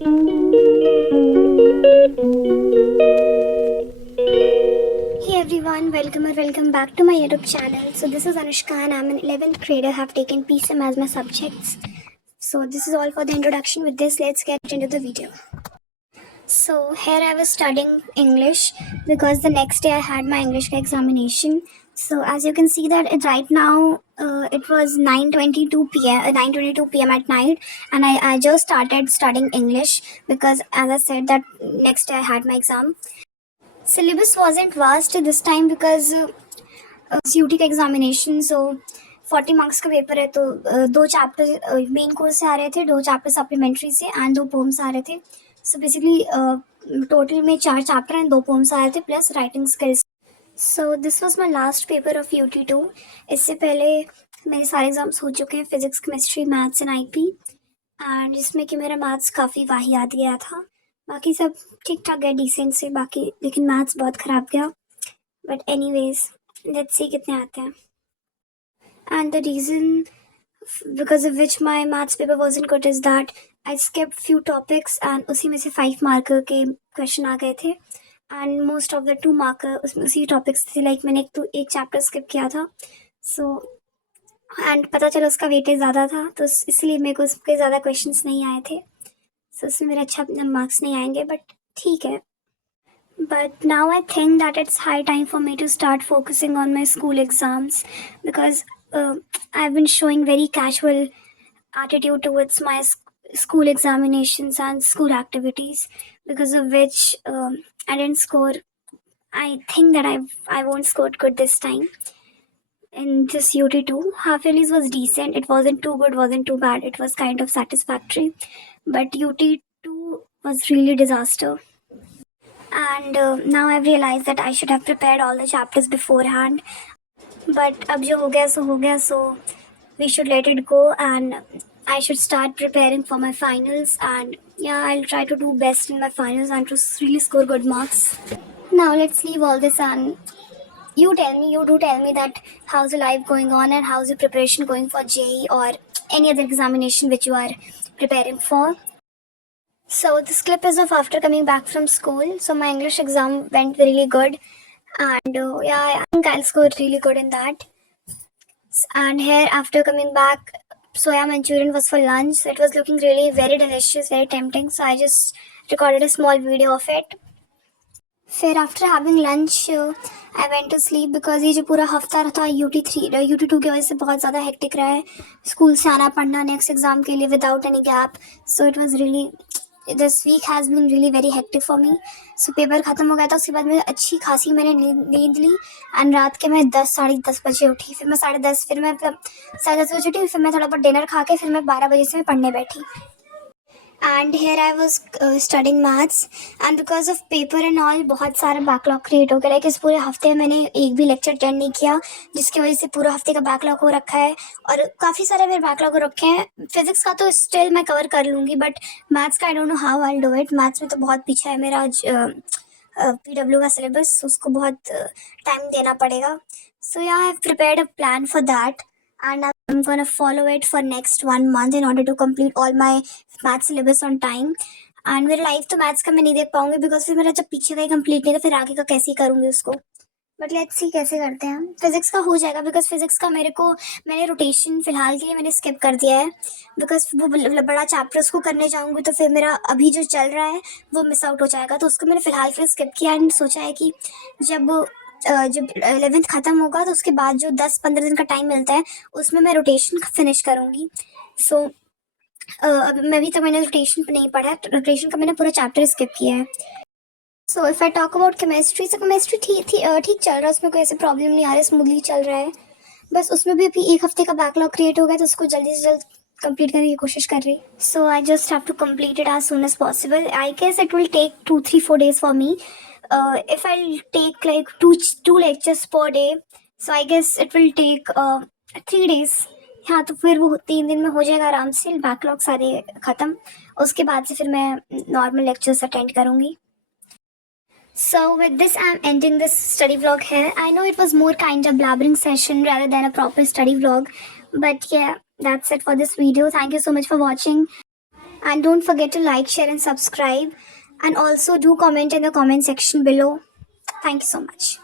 Hey everyone, welcome back to my YouTube channel. So this is Anushka and I'm an 11th grader, have taken PCM as my subjects. So this is all for the introduction. With this, let's get into the video. So here I was studying English because the next day I had my English examination. So as you can see that right now it was 9:22 p.m. 9:22 p.m. at night, and I just started studying English because, as I said, that next day I had my exam. Syllabus wasn't vast this time because CUT का एग्जामिनेशन, सो 40 मार्क्स का पेपर है, तो दो chapter main course से आ रहे थे, दो chapter supplementary से एंड दो पोम्स आ रहे थे. सो बेसिकली टोटल में 4 चैप्टर एंड 2 पोम्स आ रहे थे plus writing skills. So this was my last paper of UT2. इससे पहले मेरे सारे एग्जाम्स हो चुके हैं, physics, chemistry, maths and IP, and जिसमें कि मेरा मैथ्स काफ़ी वाहियात गया था. बाकी सब ठीक ठाक गया, डिसेंट से बाकी, लेकिन मैथ्स बहुत ख़राब गया. बट एनीवेज, लेट्स सी कितने आते हैं. And the reason because of which my maths paper wasn't good is that I skip few topics and उसी में से 5 मार्कर के क्वेश्चन आ गए थे, एंड मोस्ट ऑफ द 2 मार्कर उसमें उसी टॉपिक्स थे. लाइक मैंने एक चैप्टर स्किप किया था, सो एंड पता चला उसका वेटेज ज़्यादा था, तो इसलिए मेरे को उसके ज़्यादा क्वेश्चंस नहीं आए थे. सो उसमें मेरे अच्छा मार्क्स नहीं आएंगे, बट ठीक है. But now I think that it's high time for me to start focusing on my school exams because I've been showing very casual attitude towards my school examinations and school activities, because of which I didn't score. I think that I won't score good this time. In this UT2, half yearlies was decent. It wasn't too good, wasn't too bad. It was kind of satisfactory. But UT2 was really disaster. And now I've realized that I should have prepared all the chapters beforehand. But अब जो हो गया सो हो गया, so we should let it go and I should start preparing for my finals, and yeah, I'll try to do best in my finals and to really score good marks. Now let's leave all this and you do tell me that how's your life going on and how's your preparation going for JEE or any other examination which you are preparing for. So this clip is of after coming back from school. So my English exam went really good, and yeah, I think I'll score really good in that. And here after coming back, soya manchurian was for lunch. So it was looking really very delicious, very tempting. So I just recorded a small video of it. फिर after having lunch I went to sleep because ये जो पूरा हफ्ता था UT2 की वजह से बहुत ज़्यादा हेक्टिक रहा है. स्कूल से आना पढ़ना नेक्स्ट एग्जाम के लिए without any gap. So it was really, this week has been really very hectic for me. So paper ख़त्म हो गया था, उसके बाद में अच्छी खासी मैंने नींद ली एंड रात के मैं 10 साढ़े 10 बजे उठी. फिर मैं 10:30 फिर मैं मतलब 10:30 बजे उठी. फिर मैं थोड़ा बहुत डिनर खा के फिर मैं 12 बजे से मैं पढ़ने बैठी. And here I was studying maths, and because of paper and all बहुत सारा बैकलॉग क्रिएट हो गया. लाइक इस पूरे हफ्ते मैंने एक भी लेक्चर अटेंड नहीं किया, जिसकी वजह से पूरा हफ्ते का बैकलॉग हो रखा है. और काफ़ी सारे मेरे बैकलॉग हो रखे हैं. फिजिक्स का तो स्टिल मैं कवर कर लूँगी, बट मैथ्स का I don't know how I do it. Maths में तो बहुत पीछे है मेरा PW का सिलेबस, उसको बहुत टाइम देना पड़ेगा. सो या I have prepared a plan for that, and I'm gonna follow it for next 1 month in order to complete all my math syllabus on time. And मेरा लाइफ तो मैथ्स का मैं नहीं देख पाऊंगी बिकॉज फिर मेरा जब पीछे का ही कंप्लीट नहीं, तो फिर आगे का कैसे करूंगी उसको. बट लेट्स सी कैसे करते हैं. फिजिक्स का हो जाएगा बिकॉज फिजिक्स का मैंने रोटेशन फिलहाल के लिए मैंने स्किप कर दिया है, बिकॉज वो बड़ा चैप्टर उसको करने जाऊंगी तो फिर मेरा अभी जो चल रहा है वो मिस आउट हो जाएगा. तो उसको मैंने फिलहाल के लिए स्किप किया एंड सोचा है कि जब 11th ख़त्म होगा तो उसके बाद जो 10-15 दिन का टाइम मिलता है उसमें मैं रोटेशन फिनिश करूँगी. सो मैं भी तो मैंने रोटेशन नहीं पढ़ा है, रोटेशन का मैंने पूरा चैप्टर स्किप किया है. So if I talk about chemistry, तो केमिस्ट्री ठीक चल रहा है, उसमें कोई ऐसे प्रॉब्लम नहीं आ रहा है, स्मूथली चल रहा है. बस उसमें भी अभी एक हफ्ते का बैकलॉग क्रिएट हो गया, तो उसको जल्दी से जल्द कंप्लीट करने की कोशिश कर रही. So I just have to complete it as soon as possible. I guess it will take 2-3-4 days for me. If I'll take like two lectures per day, so I guess it will take 3 days. हाँ, तो फिर वो 3 दिन में हो जाएगा आराम से, बैकलॉग सारे ख़त्म. उसके बाद से फिर मैं नॉर्मल लेक्चर्स अटेंड करूँगी. So with this, I'm ending this study vlog here. I know it was more kind of blabbering session rather than a proper study vlog, but yeah, that's it for this video. Thank you so much for watching. And don't forget to like, share, and subscribe. And also do comment in the comment section below. Thank you so much.